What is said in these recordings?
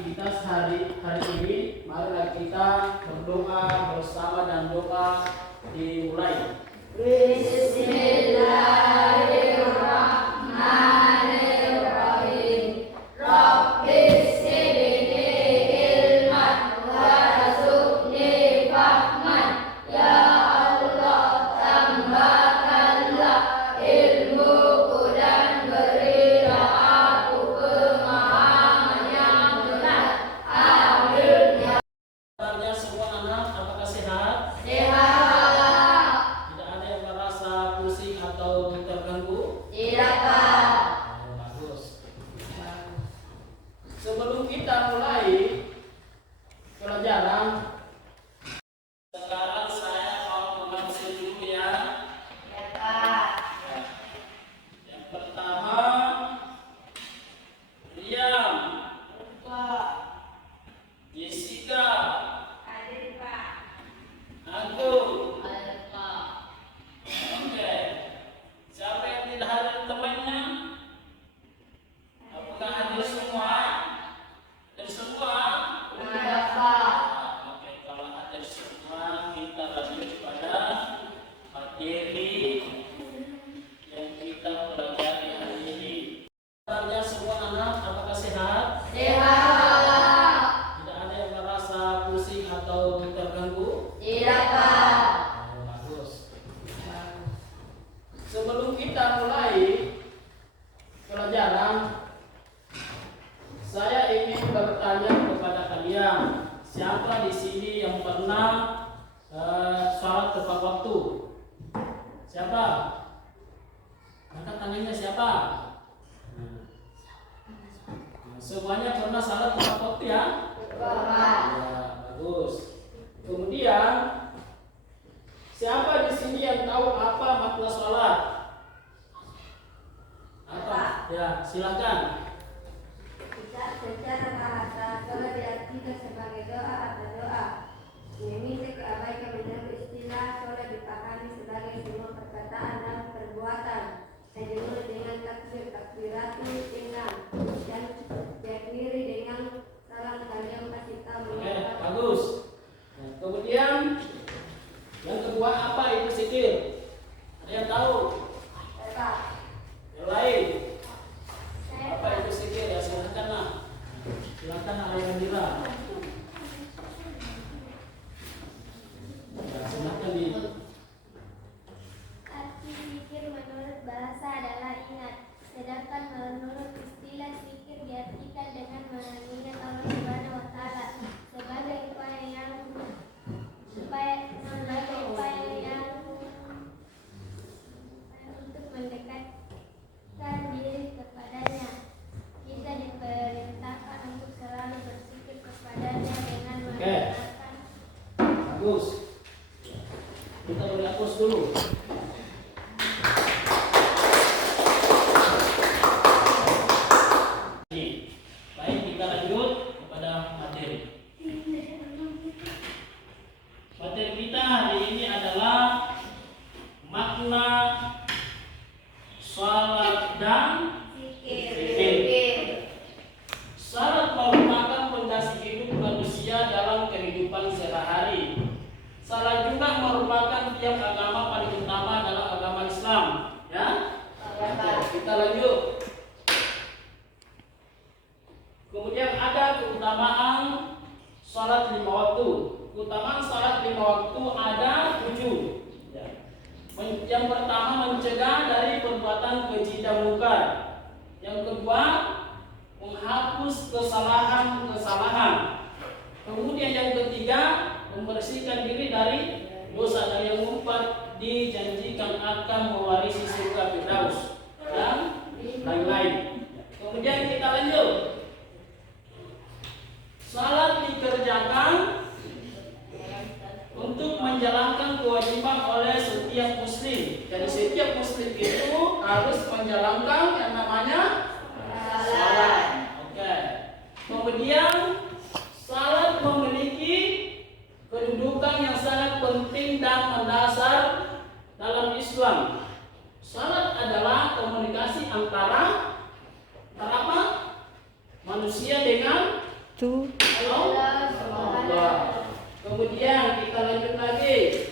aktivitas hari ini, marilah kita berdoa bersama dan doa dimulai. Bismillahirrahmanirrahim. Rabbis zidni ilman warzuqni fahman. Ya Allah, tambahkanlah ilmuku dan berilah aku pemahaman yang benar. Amin. Sebenarnya semua anak apakah sehat? Sehat. Tidak ada yang merasa pusing atau terganggu? Tidak, Pak. Oh, bagus. Sebelum kita mulai pelajaran, sekarang saya mau mengajar dulu ya. Ya, Pak. Yang pertama, Riam, Pak. Jessica, Hadir, Pak. Agung. Hadir, Pak. Oke. Siapa yang tidak hadir temannya? Apakah hadir semua? Hadir semua? Sudah, Pak. Oke, kalau hadir semua, kita lanjut pada materi yang kita pelajari hari ini. Sebenarnya semua anak apakah sehat? Sehat. Tidak ada yang merasa pusing atau terganggu? Tidak, Pak. Oh, bagus. Sebelum kita mulai pelajaran, saya ingin bertanya kepada kalian, siapa di sini yang pernah sholat tepat waktu? Siapa? Angkat tangannya siapa? Semuanya pernah sholat tepat waktu ya? Bapak. Ya, bagus. Kemudian siapa di sini yang tahu apa makna sholat? Apa? Ya, silakan. Secara bahasa, sholat diartikan sebagai doa atau doa. Indonesia keabaikan menurut istilah sholat dipahami sebagai semua perkataan dan perbuatan yang dimulai dengan takbir, takbiratul ihram dan diakhiri dengan salam kalian kasih tahu. Oke, bagus. Nah, kemudian yang kedua apa itu zikir? Ada yang tahu? Bapak. Yang lain? Saya Apa itu zikir? Ya silakan lah. Silakan ayah Dira. Ya, silakan di. Arti zikir menurut bahasa adalah ingat, sedangkan menurut istilah zikir diartikan dengan mengingat Allah Subhanahu wa taala sebagai upaya yang untuk mendekatkan diri kepadanya. Kita diperintahkan untuk selalu berzikir kepadanya dengan Oke. menggunakan Bagus. Kita beri aplaus dulu. Baik, kita lanjut kepada materi. Materi kita hari ini adalah makna salat dan zikir. Salat merupakan fondasi hidup manusia dalam kehidupan sehari-hari. Salat juga merupakan tiap agama paling utama dalam agama Islam. Ya? Oke, kita lanjut. Kemudian ada keutamaan salat 5 waktu. Keutamaan salat 5 waktu ada 7. Ya. Yang pertama mencegah dari perbuatan keji dan mungkar. Yang kedua menghapus kesalahan-kesalahan. Kemudian yang ketiga membersihkan diri dari dosa, dan yang keempat dijanjikan akan mewarisi surga Firdaus dan lain-lain. Kemudian kita lanjut. Salat dikerjakan untuk menjalankan kewajiban oleh setiap muslim. Jadi setiap muslim itu harus menjalankan yang namanya salat. Oke. Kemudian salat memiliki kedudukan yang sangat penting dan mendasar dalam Islam. Salat adalah komunikasi antara apa? Manusia dengan tu Allah. Kemudian kita lanjut lagi.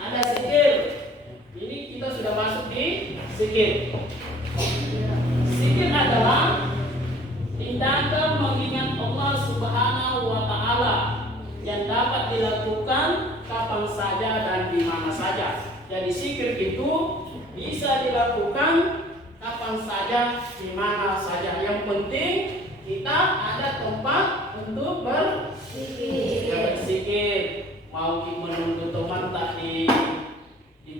Ada zikir. Ini kita sudah masuk di zikir. Zikir adalah tindakan mengingat Allah Subhanahu wa taala yang dapat dilakukan kapan saja dan di mana saja. Jadi zikir itu bisa dilakukan kapan saja, di mana saja. Yang penting kita ada tempat untuk berzikir. Mau menunggu teman tak di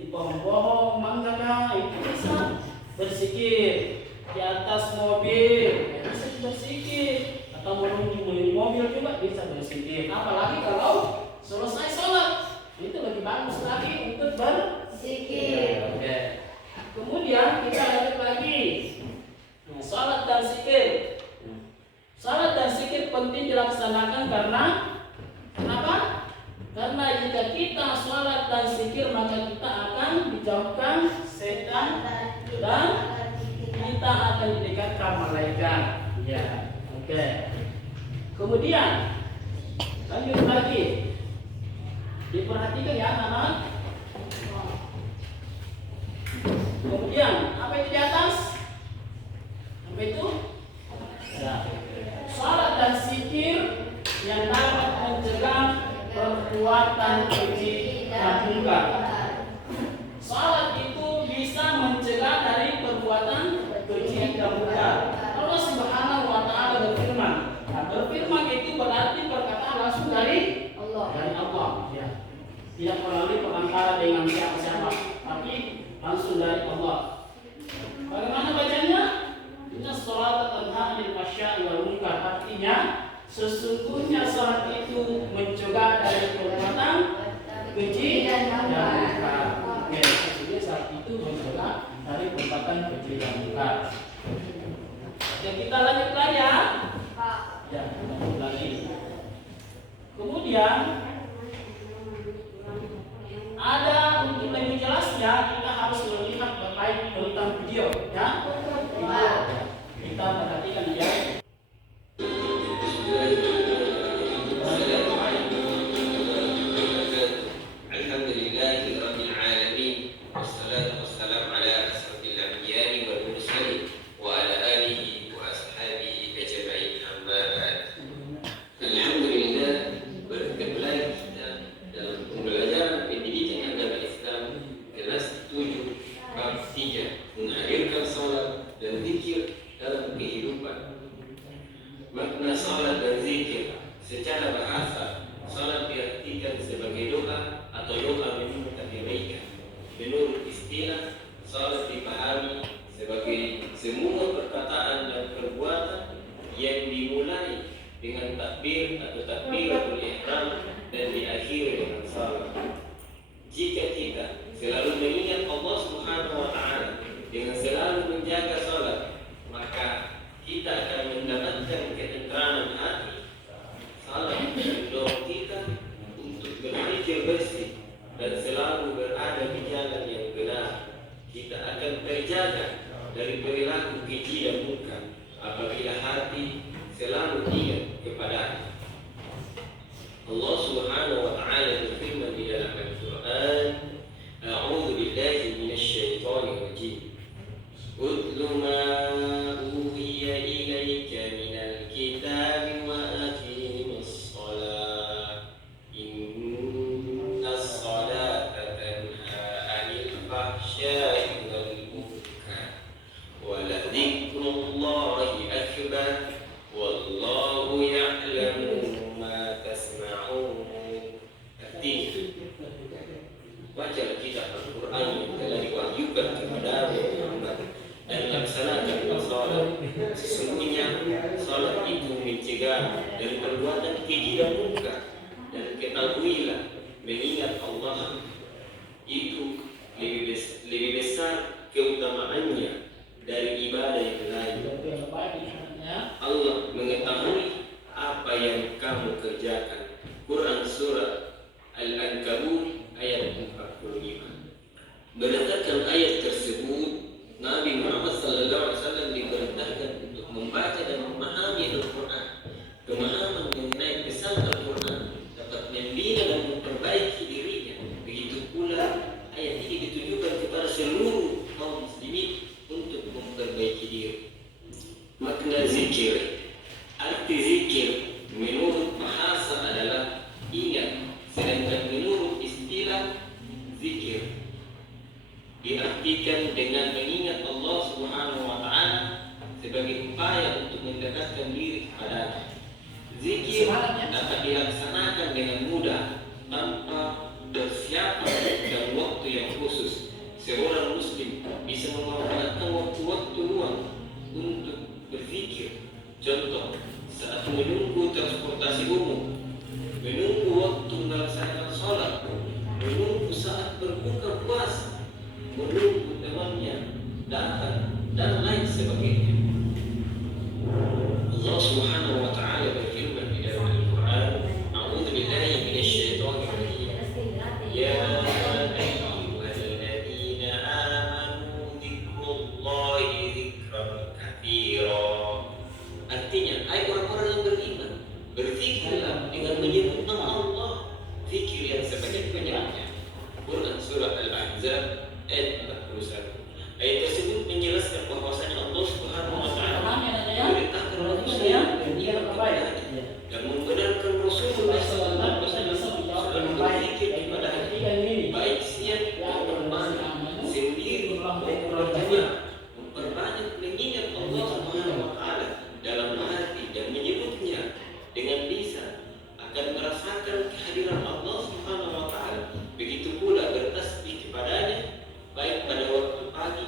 pohon-pohon mangga itu bisa berzikir. Di atas mobil bisa berzikir, atau menunggu mobil juga bisa berzikir. Apalagi kalau selesai sholat, itu lebih bagus lagi untuk berzikir. Oke. Kemudian kita lanjut lagi. Salat dan zikir. Salat dan zikir penting dilaksanakan karena kenapa? Karena jika kita salat dan zikir maka kita akan dijauhkan setan dan kita akan didekatkan malaikat. Ya, oke. Kemudian lanjut lagi. Diperhatikan ya anak-anak. Kemudian apa itu di atas? Apa itu? Ya. Salat dan zikir yang dapat mencegah perbuatan keji dan munkar. Salat itu bisa mencegah dari perbuatan keji dan munkar. Allah Subhanahu wa taala berfirman. Nah, berfirman itu berarti perkataan langsung dari Allah. Dari Allah, ya. Tidak melalui perantara dengan siapa-siapa, tapi langsung dari Allah. Bagaimana bacanya? Inna sholata tanha 'anil fahsya'i wal munkar. Artinya sesungguhnya salat itu mencegah dari perbuatan keji dan munkar. Oke, sesungguhnya salat itu mencegah dari perbuatan keji dan munkar. Oke, kita lanjut lagi ya. Ya, lanjut lagi. Kemudian ada untuk lebih jelasnya kita harus melihat berkait tentang video ya. Video. Kita perhatikan ya. pemahaman mengenai pesan Al-Quran dapat membina dan memperbaiki dirinya. Begitu pula ayat ini ditujukan kepada seluruh kaum muslimin untuk memperbaiki diri. Makna zikir, arti zikir menurut bahasa adalah ingat, sedangkan menurut istilah zikir diartikan dengan mengingat Allah Subhanahu wa Ta'ala sebagai upaya untuk mendekatkan diri kepadanya. Zikir dapat dilaksanakan dengan mudah tanpa persiapan dan waktu yang khusus. Seorang muslim bisa memanfaatkan waktu-waktu luang untuk berzikir. Contoh, saat menunggu transportasi umum, menunggu waktu melaksanakan sholat, menunggu saat berbuka puasa, menunggu temannya datang, dan lain sebagainya. Allah Subhanahu wa Ta'ala berfirman di dalam Al-Quran, A'udzu billahi minasyaitonir rajim. Ya ayyuhalladzina amanu dzikrullahi dzikran katsira. Artinya, hai orang-orang yang beriman, berzikirlah dengan menyebut nama Allah, zikir yang sebanyak-banyaknya. Quran surah Al-Ahzab ayat 41. Ayat tersebut menjelaskan bahwasanya Allah Subhanahu wa Ta'ala memerintahkan manusia beriman kepadanya dan membenarkan Rasulullah sallallahu alaihi wasallam selalu berzikir kepada hati, baik siang maupun malam, sendiri maupun berjamaah, memperbanyak mengingat Allah Subhanahu wa Ta'ala dalam hati dan menyebutnya dengan lisan, akan merasakan kehadiran Allah Subhanahu wa Ta'ala. Begitu pula bertasbih kepadanya baik pada waktu pagi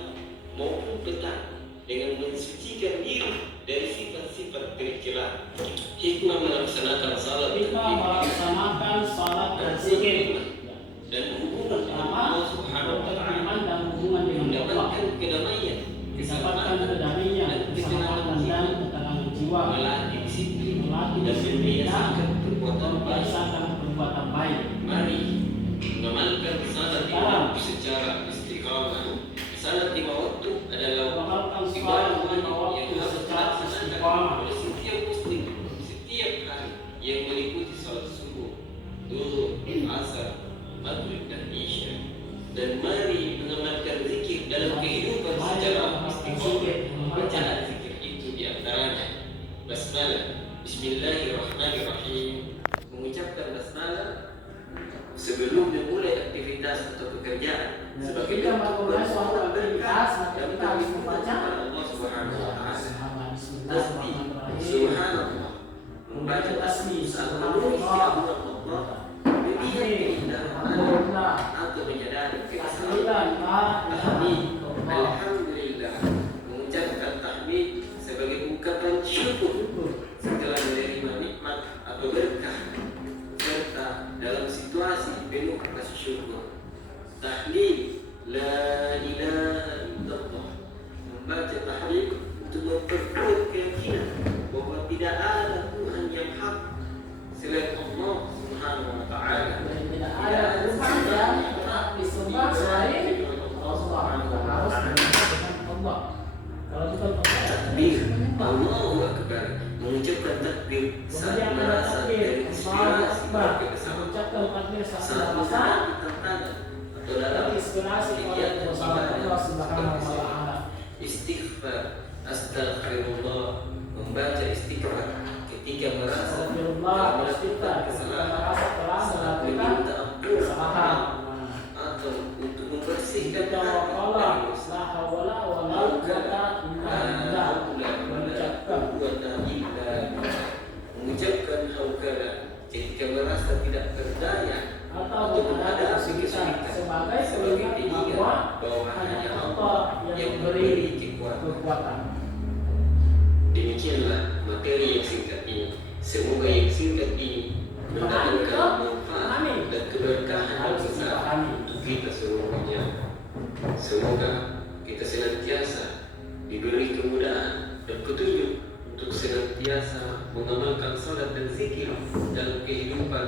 maupun petang dengan mensucikan diri dari sifat-sifat tercela. Hikmah melaksanakan salat dan zikir dan hubungan dengan Allah Subhanahu wa Ta'ala, dan hubungan dengan Allah, mendapatkan kedamaian, mendapatkan kedamaian, keselamatan dan ketenangan jiwa, melatih disiplin melatih dan disiplin, membiasakan perbuatan baik. Mari mengamalkan salat imam secara istiqamah. Salat 5 waktu adalah ibadah wajib yang harus dilaksanakan oleh setiap muslim setiap hari yang meliputi salat subuh, zuhur, asar, maghrib dan isya. Dan mari mengamalkan zikir dalam kehidupan secara istiqamah. Bacaan zikir itu diantaranya basmalah, bismillahirrahmanirrahim. Mengucapkan basmalah sebelum memulai aktivitas atau pekerjaan sebagai bentuk permohonan berkah dan perlindungan kepada Allah Subhanahu wa Ta'ala. Tasbih, subhanallah, membaca tasbih saat memenuhi abuan Allah, melihat keindahan Allah atau menyadari keesaan. Tahmid, alhamdulillah, mengucapkan tahmid sebagai ungkapan syukur setelah menerima nikmat atau berkah, serta dalam situasi penuh rasa syukur. Tahlil, la ilaha illallah, membaca tahlil untuk memperkuat keyakinan bahwa tidak ada Tuhan yang hak selain Allah Subhanahu wa Ta'ala. Tidak ada Tuhan yang hak disembah selain Allah. Harus dengan Allah. Kalau bukan Allah, takbir, Allahu Akbar, mengucapkan takbir saat merasa terinspirasi kebersamaan, saat menghadapi tantangan atau dalam kegiatan ibadah seperti sholat. Istighfar, astaghfirullah, membaca istighfar ketika merasa melakukan kesalahan, saat meminta ampun atau untuk membersihkan hati dari dosa. Mengucapkan haukala ketika merasa tidak berdaya atau menghadapi kesulitan sebagai pengingat bahwa hanya Allah yang memberi kekuatan. Demikianlah materi yang singkat ini. Semoga yang singkat ini mendatangkan manfaat dan keberkahan yang besar untuk kita semuanya. Semoga kita senantiasa diberi kemudahan dan petunjuk untuk senantiasa mengamalkan salat dan zikir dalam kehidupan,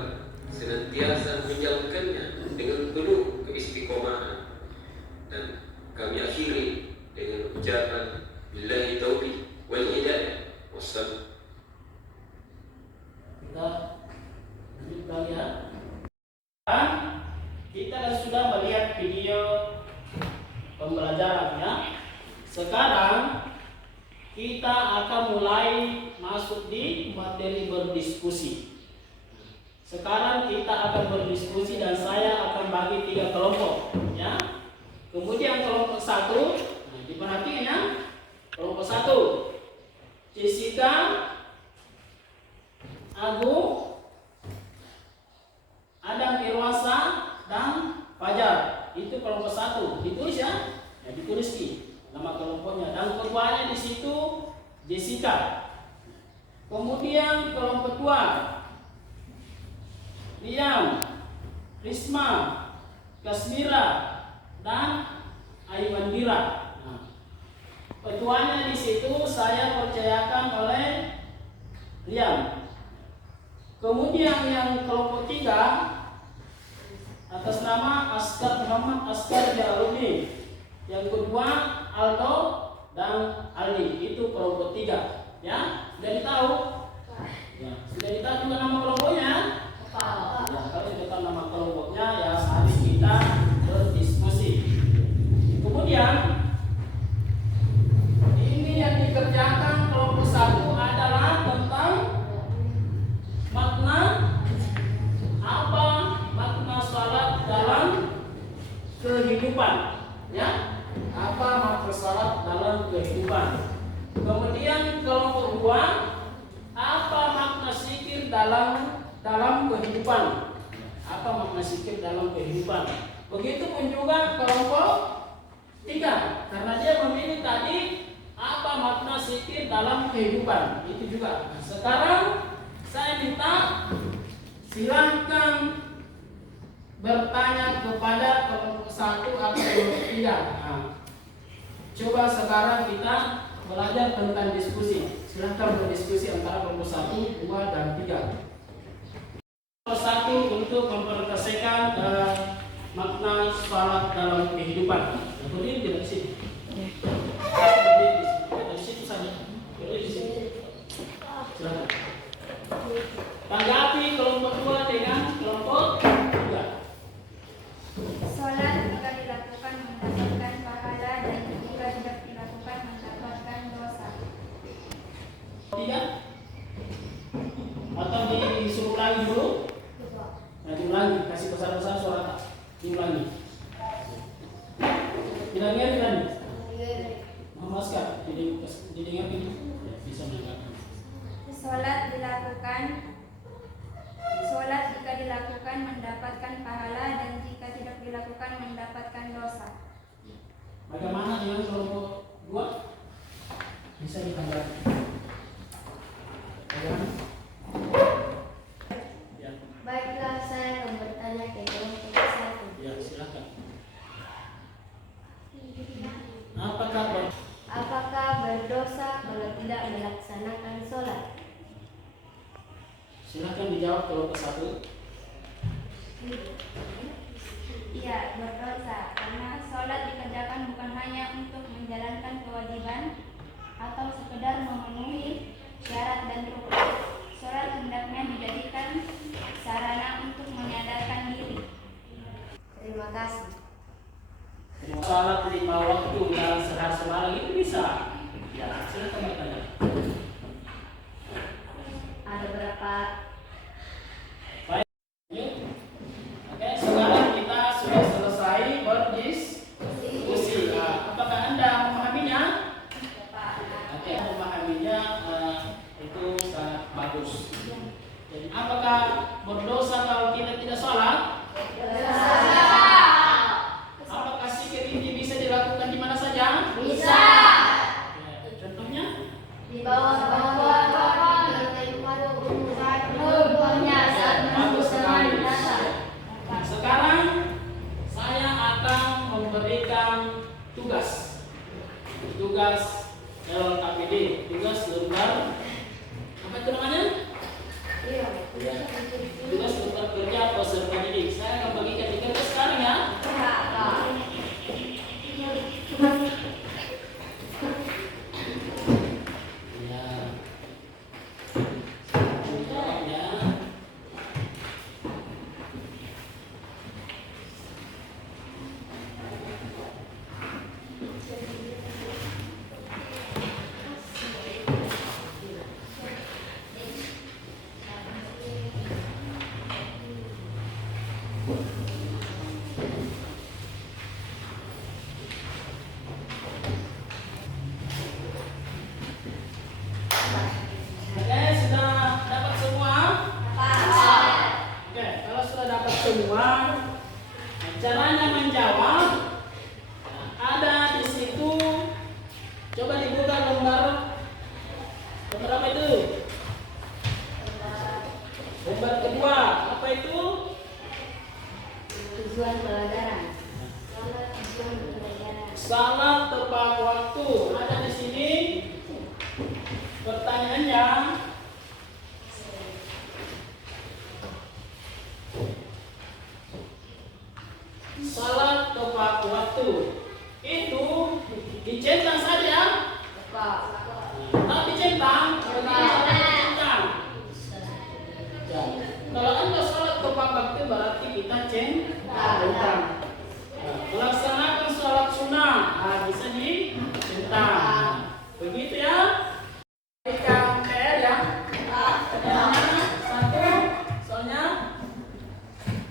senantiasa menjalankannya dengan penuh keistiqomahan. Dan kami akhiri dengan ucapan billahi taufiq wal hidayah. Wassalam. materi berdiskusi. Sekarang kita akan berdiskusi dan saya akan bagi 3 kelompok, ya. Kemudian kelompok 1, nah, diperhatikan ya. Kelompok 1, Jessica, Agung, Adam Irwasa, dan Fajar. Itu kelompok 1. Ditulis ya. Ya, ditulis di nama kelompoknya. Dan ketuanya di situ Jessica. Kemudian kelompok 2, Liam, Risma, Kasmira, dan Aiwandira. Nah, ketuanya di situ saya percayakan oleh Liam. Kemudian yang kelompok 3 atas nama Askar Muhammad Askar Jaludin. Yang kedua Aldo dan Aldi. Itu kelompok 3. Ya, sudah ditahu? Ya, sudah ditahu juga nama kelompoknya? Ya, kalau sudah tahu nama kelompoknya ya mari kita berdiskusi. Kemudian ini yang dikerjakan kelompok 1 adalah tentang makna apa makna salat dalam kehidupan, ya. Apa makna salat dalam kehidupan. Kemudian kelompok 2, apa makna zikir dalam kehidupan. Apa makna zikir dalam kehidupan. Begitupun juga kelompok 3, karena dia memilih tadi apa makna zikir dalam kehidupan. Itu juga. Nah, sekarang saya minta silahkan bertanya kepada kelompok 1 atau kelompok 3. Nah, coba sekarang kita belajar tentang diskusi. Silahkan berdiskusi antara kelompok 1, 2, dan 3. Kelompok 1 untuk memperkasihkan makna salat dalam kehidupan. Nah, berdiri tidak di sini. Berdiri di situ saja. Berdiri di sini. Silahkan. Tanggapi kelompok 2 dengan kelompok 3. Sholat jika dilakukan mendapatkan pahala dan jika tidak dilakukan mendapatkan dosa. 3 atau disuruh ulangi dulu? Nah, diulangi, kasih besar-besar suara tak? Diulangi. Didengar kan? Mama Askar, didengar gitu? Ya, bisa mendengarkan. Sholat jika dilakukan mendapatkan pahala dan jika tidak dilakukan mendapatkan dosa. Bagaimana dengan kelompok 2? Bisa ditanggapi. Bagaimana? Ya. Baiklah, saya akan bertanya ke kelompok 1. Ya, silakan. Apakah berdosa kalau tidak melaksanakan sholat? Silakan dijawab kelompok 1. Iya, berdosa karena sholat dikerjakan bukan hanya untuk menjalankan kewajiban atau sekedar memenuhi syarat dan rukun. Sholat hendaknya dijadikan sarana untuk menyadarkan diri. Terima kasih. Salat 5 waktu dalam sehari semalam itu bisa. Ya, silakan bertanya. Ada berapa? Baik. Yuk. Oke, sekarang kita sudah selesai berdiskusi. Apakah Anda memahaminya? Oke, memahaminya itu sangat bagus. Jadi, apakah berdosa kalau kita tidak sholat? Apakah zikir ini bisa dilakukan di mana saja? Bisa. Ya, contohnya? Di bawah Bagus sekali. Sekarang saya akan memberikan tugas LKPD, tugas lembar apa itu namanya? Iya. Tugas lembar kerja peserta didik. Saya akan bagikan di kertas sekarang ya. Ya. Lembar kedua, apa itu? Tujuan pelajaran. Salat tujuan pelajaran. Salat tepat waktu. Ada di sini pertanyaannya. Salat tepat waktu itu dicentang saja, tapi centang, centang. Ya. Kalau anda salat tepat waktu berarti kita centang. Melaksanakan sholat sunnah, bisa dicentang. Begitu ya. Ikan PR ya. Satu, soalnya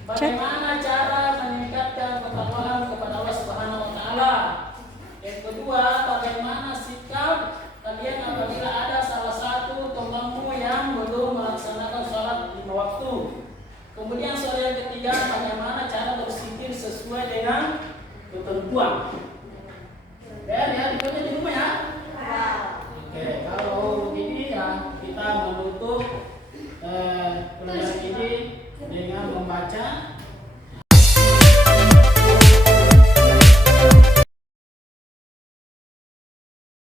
bagaimana cara meningkatkan ketakwaan kepada Allah Subhanahu wa taala. Yang kedua, bagaimana sikap kalian apabila ada salah satu temanmu yang belum melaksanakan sholat 5 waktu. Kemudian soal yang ketiga, bagaimana cara berpikir sesuai dengan ketentuan. Ya, dibaca di rumah ya. Oke, kalau begini ya kita menutup pelajaran ini dengan membaca